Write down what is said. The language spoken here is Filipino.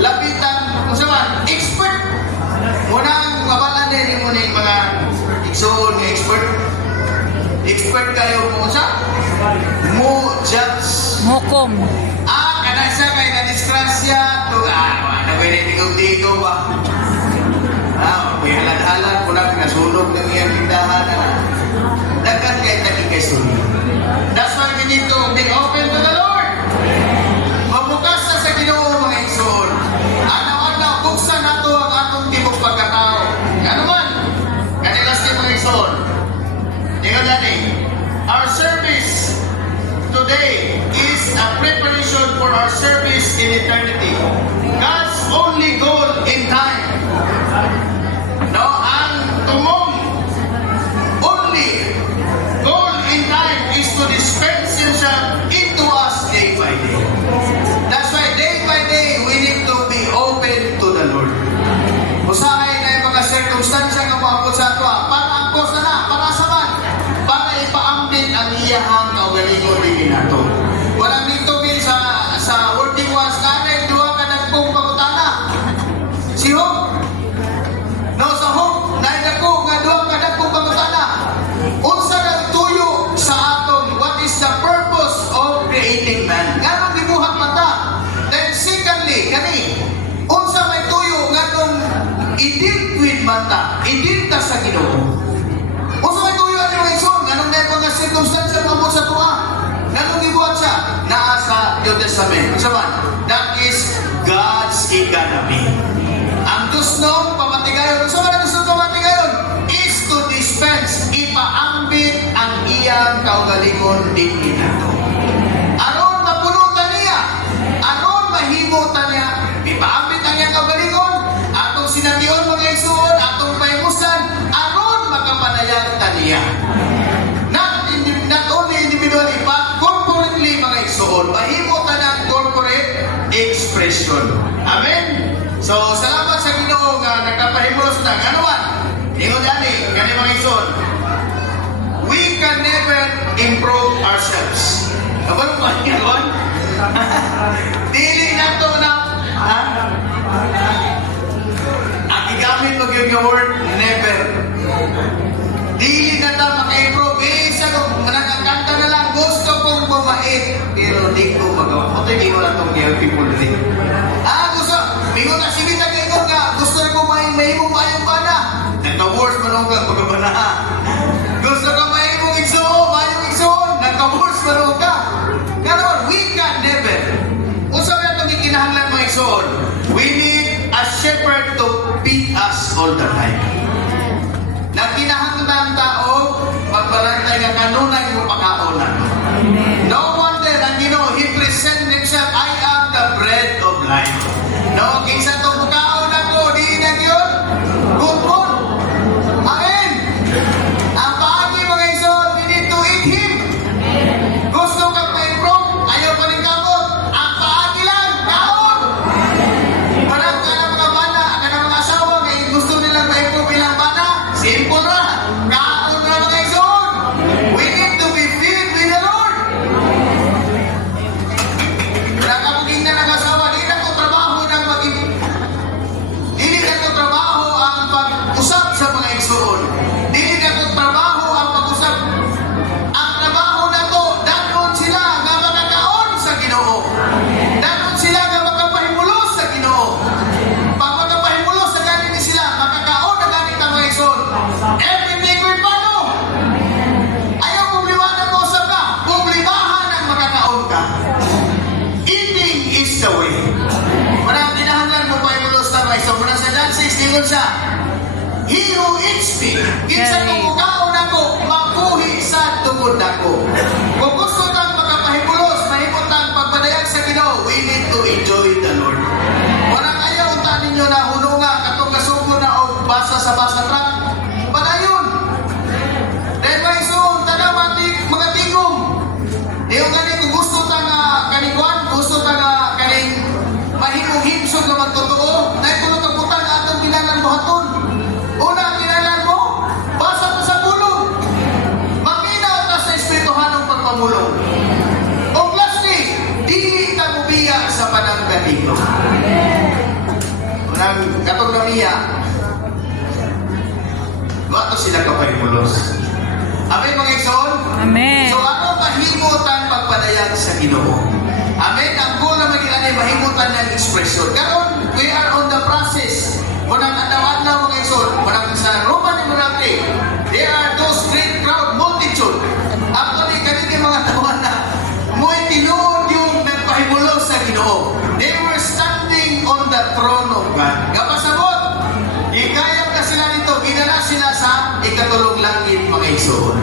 lapitan, kung saan, expert. Munang mabalan din mo ni mga igsoon nga expert. Expert kayo kung saan? Mo judge. Hukom. Kana siya kay na-disgrasya. Ito, ano ba yung tigaw-tigaw ba? May halad-halad ko lang, nasunog ng iyang tindahan. Dagat kay kay sunog. That's why we need to be open to the Lord. Mabukas na sa Ginoo mga igsoon. Ano-ano, buksan nato ang atong tibok pagkatao. Ano man? Kanilas kayo mga igsoon. Tingnan natin. Our service today is a preparation for our service in eternity. God's only goal in time. No, ang tumong only goal in time is to dispense Himself into us day by day. That's why day by day we need to be open to the Lord. Usahay na yung mga circumstansya nga maabot sa ato, para angkos na para sa man, para ipaambit ang iyahang kaugalingon din nato. Walang dito sa working ones kanin, duwa ka nagpong pangutana. Si Hope, no, sa Hope, naidako nga duwa ka nagpong pangutana. Unsa nang tuyo sa aton, what is the purpose of creating man? Ganong gibuhat man ta. Then secondly, kani, unsa may tuyo nga nung idiltwid man ta, idilta sa Ginoo. Unsa may tuyo ani mga igsoon, ganong na mga circumstances mabot sa tuwa. Ganong gibuhat siya, naa sa New Testament. Unsa man? That is God's economy. Ang gusto pamatigayon, unsa man ang gusto pamatigayon? Is to dispense, ipaambit ang iyang kaugalingon din nato. Aron mapulutan niya, aron mahimutan niya, ipaambit ang iyang kaugalingon, atong sination mga igsoon, atong paimusan, aron makapanayag ta niya. Not only individually, but corporately mga igsoon, mahimutan ang corporate expression. Amen? So, salamat sa Ginoo nga nagkapahimulos na ganuan. Ingon ani, kani mga igsoon, we can never improve ourselves. Kabalo ba niya, Lord? Dili na to na, ang igamit mo yung word, never. Dili na ta maka-improve. Isa ko, nakakanta na lang, gusto kong bumait, pero di ko magawa. Ito yung ginoo lang itong young people din. Gusto, mingon na sibita kayo nga, gusto ko mahimong mayong bana. Nagka-worse manong ka, magabana. Gusto ka mahimong igsoon, mayong igsoon, nagka-worse manong ka. Ngayon, we can never. Usa na itong ikinahanglan mga igsoon, we need a shepherd to feed us all the time. Nagkinahanglan tao, magbalantay nga kanunay mo pagkaonan. No wonder, ang Ginoo, He present Himself, I am the bread of life. No, kinsa itong pagkaon ako, di na yun? Good. Amen. Ang paagi mga igsoon, we need to eat Him. Gusto kang ma-improve, ayaw pa rin kamot. Ang paagi lang, kaon. Parang ka ng mga bana, ka ng mga asawa, kaya gusto nilang ma-improve ilang bana, simple na. Kaon na mga igsoon. We need to be filled with the Lord. Nakapaging na nag-asawa, di na ko trabaho ng maging, dili na ko trabaho ang pag-usap sa mga igsoon. Dili na ko trabaho ang pag-usap. Ang trabaho na to, danon sila nga makakaon sa Ginoo. Danon sila nga makapahimulos sa Ginoo. Pag makapahimulos sa ganin ni sila, makakaon na ganin ang mga igsoon. Everything will follow. Ayaw problemahan mo sa ka. Problemahan ang makakaon ka. Eating is the way. Walang kinahanglan mo pahimulos na mga igsoon. Muna sa John 6, lingon siya, He who eats me, kinsa tumukaon ako, mabuhi sa tungod ako. Kung gusto tang makapahimulos, mahimutang pagpadayag sa Ginoo, we need to enjoy the Lord. Walang ayaw unta ninyo na hununga, katong kasugo na o basa sa basa truck. Padayon. Dahil mga igsoon, tanaman mga tigom. Yung ganing kung gusto ta nga kanikuan, gusto ta nga kaning mahimong-himsog na magtotoo, dahil kung nataputang atong kinalan buhaton. Una, kinalan mo, basa katong namiya, wato sila kapahimulos. Amen mga igsoon? Amen. So ano mahimutan pagpadayag sa Ginoo? Amen. Ang goal na maging anay mahimutan ng expression. Karon we are on the process. Munang adlaw-adlaw mga igsoon, munang sa Roman Immorality, there are those great crowd, multitude. Actually, kanina mga tawag na mo'y tinuod yung nagpahimulos sa Ginoo. They were standing on the throne of God. Kapasabot, ikayap na sila nito, ginala sila sa ikatulong langit mga igsoon.